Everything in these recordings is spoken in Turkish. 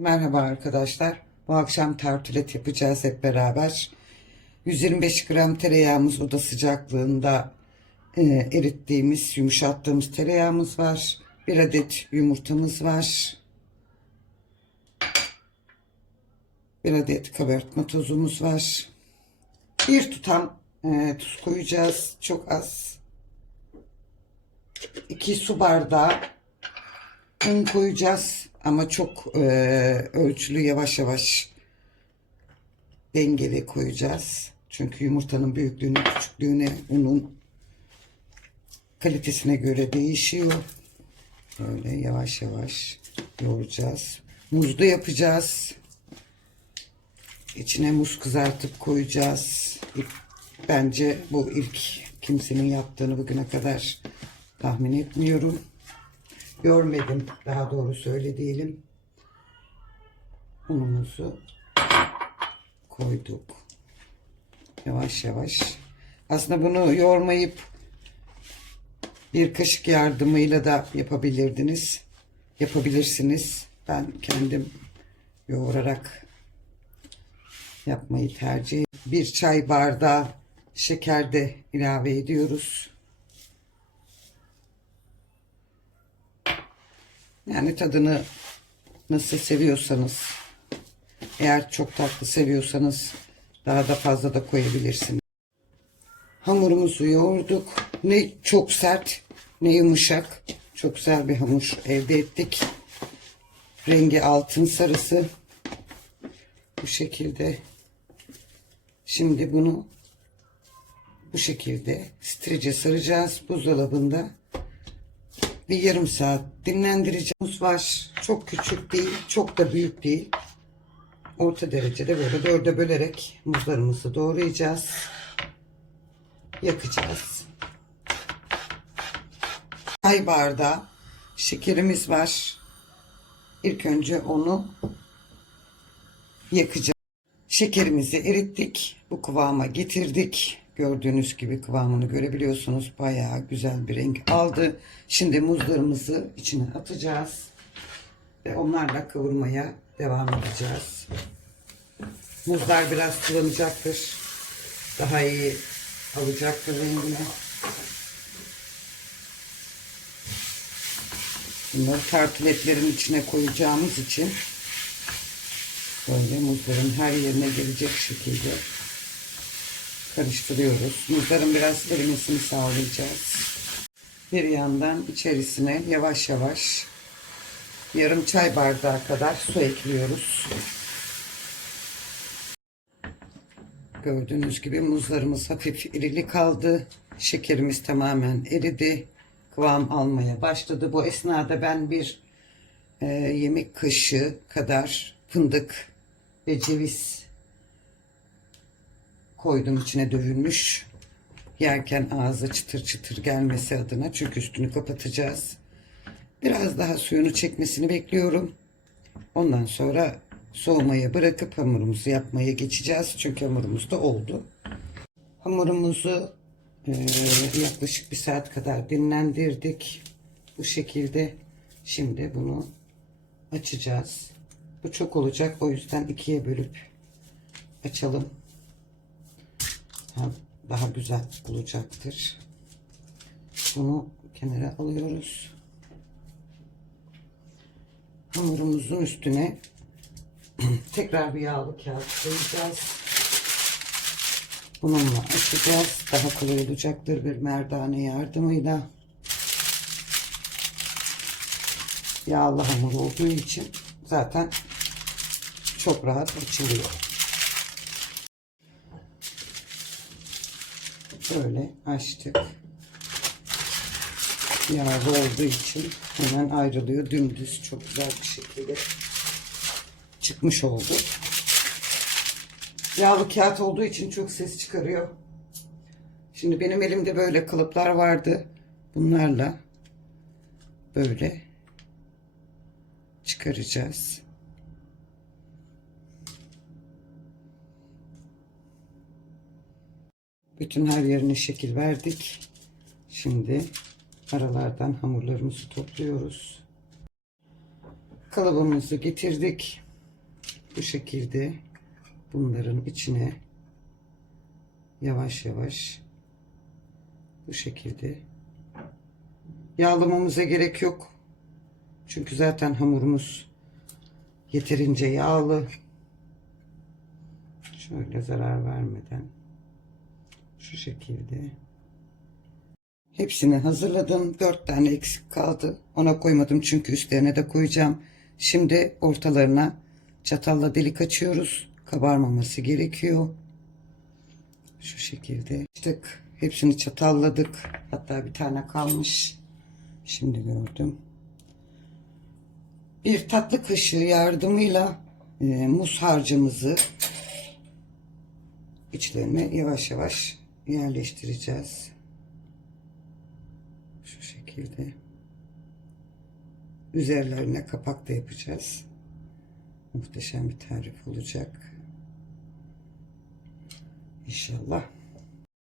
Merhaba arkadaşlar. Bu akşam tartulet yapacağız hep beraber. 125 gram tereyağımız oda sıcaklığında e, erittiğimiz, yumuşattığımız tereyağımız var. Bir adet yumurtamız var. Bir adet kabartma tozumuz var. Bir tutam e, tuz koyacağız. Çok az. 2 su bardağı un koyacağız ama çok e, ölçülü yavaş yavaş dengeli koyacağız. Çünkü yumurtanın büyüklüğüne küçüklüğüne unun kalitesine göre değişiyor. Böyle yavaş yavaş yoğuracağız. Muzlu yapacağız. İçine muz kızartıp koyacağız. Bence bu ilk kimsenin yaptığını bugüne kadar tahmin etmiyorum. Görmedim daha doğru söyle diyelim. Unumuzu koyduk. Yavaş yavaş. Aslında bunu yoğurmayıp bir kaşık yardımıyla da yapabilirdiniz. Yapabilirsiniz. Ben kendim yoğurarak yapmayı tercih ediyorum. Bir çay bardağı şeker de ilave ediyoruz. Yani tadını nasıl seviyorsanız eğer çok tatlı seviyorsanız daha da fazla da koyabilirsiniz. Hamurumuzu yoğurduk. Ne çok sert ne yumuşak. Çok güzel bir hamur elde ettik. Rengi altın sarısı. Bu şekilde. Şimdi bunu bu şekilde strece saracağız. Buzdolabında bir yarım saat dinlendireceğimiz var. Çok küçük değil, çok da büyük değil. Orta derecede böyle dörde bölerek muzlarımızı doğrayacağız. Yakacağız. Çay bardağı şekerimiz var. İlk önce onu yakacağız. Şekerimizi erittik. Bu kıvama getirdik. Gördüğünüz gibi kıvamını görebiliyorsunuz. Bayağı güzel bir renk aldı. Şimdi muzlarımızı içine atacağız. Ve onlarla kavurmaya devam edeceğiz. Muzlar biraz kulanacaktır. Daha iyi alacaktır rengini. Bunları tartületlerin içine koyacağımız için böyle muzların her yerine gelecek şekilde karıştırıyoruz. Muzların biraz erimesini sağlayacağız. Bir yandan içerisine yavaş yavaş yarım çay bardağı kadar su ekliyoruz. Gördüğünüz gibi muzlarımız hafif irili kaldı. Şekerimiz tamamen eridi. Kıvam almaya başladı. Bu esnada ben bir e, yemek kaşığı kadar fındık ve ceviz koydum içine dövülmüş. Yerken ağza çıtır çıtır gelmesi adına çünkü üstünü kapatacağız. Biraz daha suyunu çekmesini bekliyorum. Ondan sonra soğumaya bırakıp hamurumuzu yapmaya geçeceğiz. Çünkü hamurumuz da oldu. Hamurumuzu e, yaklaşık bir saat kadar dinlendirdik. Bu şekilde şimdi bunu açacağız. Bu çok olacak. O yüzden ikiye bölüp açalım. Daha güzel olacaktır. Bunu kenara alıyoruz. Hamurumuzun üstüne tekrar bir yağlı kağıt koyacağız. Bununla açacağız. Daha kolay olacaktır bir merdane yardımıyla. Yağlı hamur olduğu için zaten çok rahat açılıyor. Böyle açtık. Yağlı olduğu için hemen ayrılıyor. Dümdüz çok güzel bir şekilde çıkmış oldu. Yağlı kağıt olduğu için çok ses çıkarıyor. Şimdi benim elimde böyle kalıplar vardı. Bunlarla böyle çıkaracağız. Bütün her yerine şekil verdik. Şimdi aralardan hamurlarımızı topluyoruz. Kalıbımızı getirdik. bu şekilde bunların içine yavaş yavaş bu şekilde yağlamamıza gerek yok. Çünkü zaten hamurumuz yeterince yağlı. Şöyle zarar vermeden şu şekilde hepsini hazırladım. Dört tane eksik kaldı. Ona koymadım çünkü üstlerine de koyacağım. Şimdi ortalarına çatalla delik açıyoruz. Kabarmaması gerekiyor. Şu şekilde. Açtık. Hepsini çatalladık. Hatta bir tane kalmış. Şimdi gördüm. Bir tatlı kaşığı yardımıyla e, muz harcımızı içlerine yavaş yavaş yerleştireceğiz. Şu şekilde. Üzerlerine kapak da yapacağız. Muhteşem bir tarif olacak. İnşallah.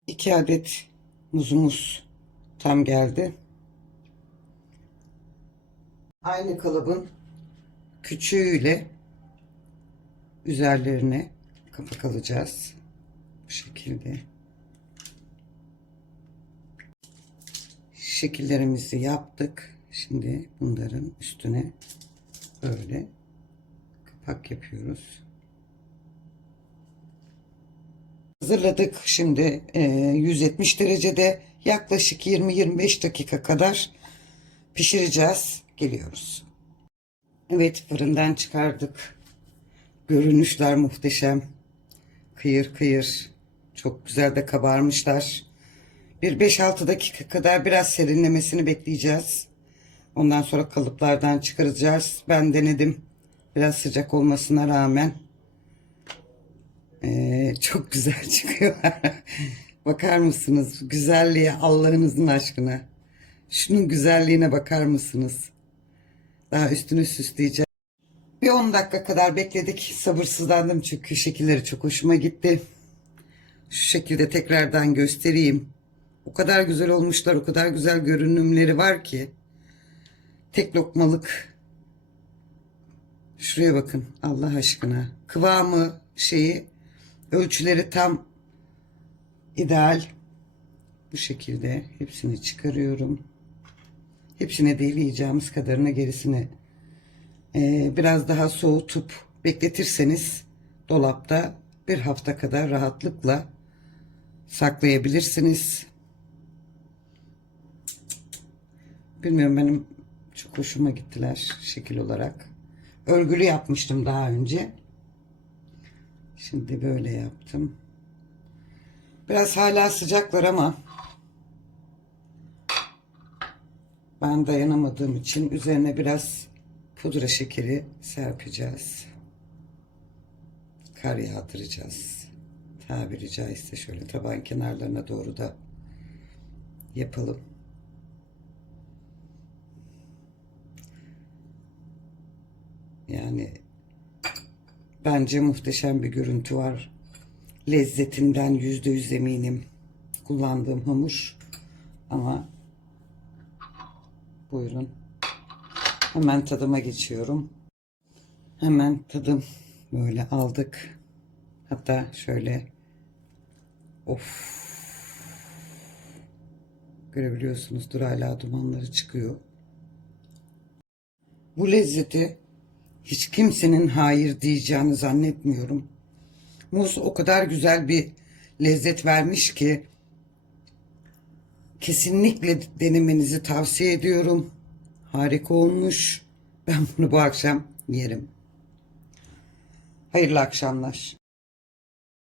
İki adet muzumuz tam geldi. Aynı kalıbın küçüğüyle üzerlerine kapak alacağız. Bu şekilde. Şekillerimizi yaptık. Şimdi bunların üstüne böyle kapak yapıyoruz. Hazırladık. Şimdi e, 170 derecede yaklaşık 20-25 dakika kadar pişireceğiz. Geliyoruz. Evet fırından çıkardık. Görünüşler muhteşem. Kıyır kıyır. Çok güzel de kabarmışlar. Bir 5-6 dakika kadar biraz serinlemesini bekleyeceğiz. Ondan sonra kalıplardan çıkaracağız. Ben denedim. Biraz sıcak olmasına rağmen. Ee, çok güzel çıkıyor. bakar mısınız? Güzelliğe Allah'ınızın aşkına. Şunun güzelliğine bakar mısınız? Daha üstünü süsleyeceğim. Bir 10 dakika kadar bekledik. Sabırsızlandım çünkü şekilleri çok hoşuma gitti. Şu şekilde tekrardan göstereyim. O kadar güzel olmuşlar, o kadar güzel görünümleri var ki. Tek lokmalık. Şuraya bakın Allah aşkına. Kıvamı, şeyi, ölçüleri tam ideal. Bu şekilde hepsini çıkarıyorum. Hepsine değil yiyeceğimiz kadarına gerisini ee, biraz daha soğutup bekletirseniz dolapta bir hafta kadar rahatlıkla saklayabilirsiniz. Bilmiyorum benim çok hoşuma gittiler şekil olarak. Örgülü yapmıştım daha önce. Şimdi böyle yaptım. Biraz hala sıcaklar ama ben dayanamadığım için üzerine biraz pudra şekeri serpeceğiz. Kar yağdıracağız. Tabiri caizse şöyle taban kenarlarına doğru da yapalım. Yani bence muhteşem bir görüntü var. Lezzetinden yüzde yüz eminim. Kullandığım hamur. Ama buyurun. Hemen tadıma geçiyorum. Hemen tadım böyle aldık. Hatta şöyle of görebiliyorsunuzdur hala dumanları çıkıyor. Bu lezzeti hiç kimsenin hayır diyeceğini zannetmiyorum. Muz o kadar güzel bir lezzet vermiş ki kesinlikle denemenizi tavsiye ediyorum. Harika olmuş. Ben bunu bu akşam yerim. Hayırlı akşamlar.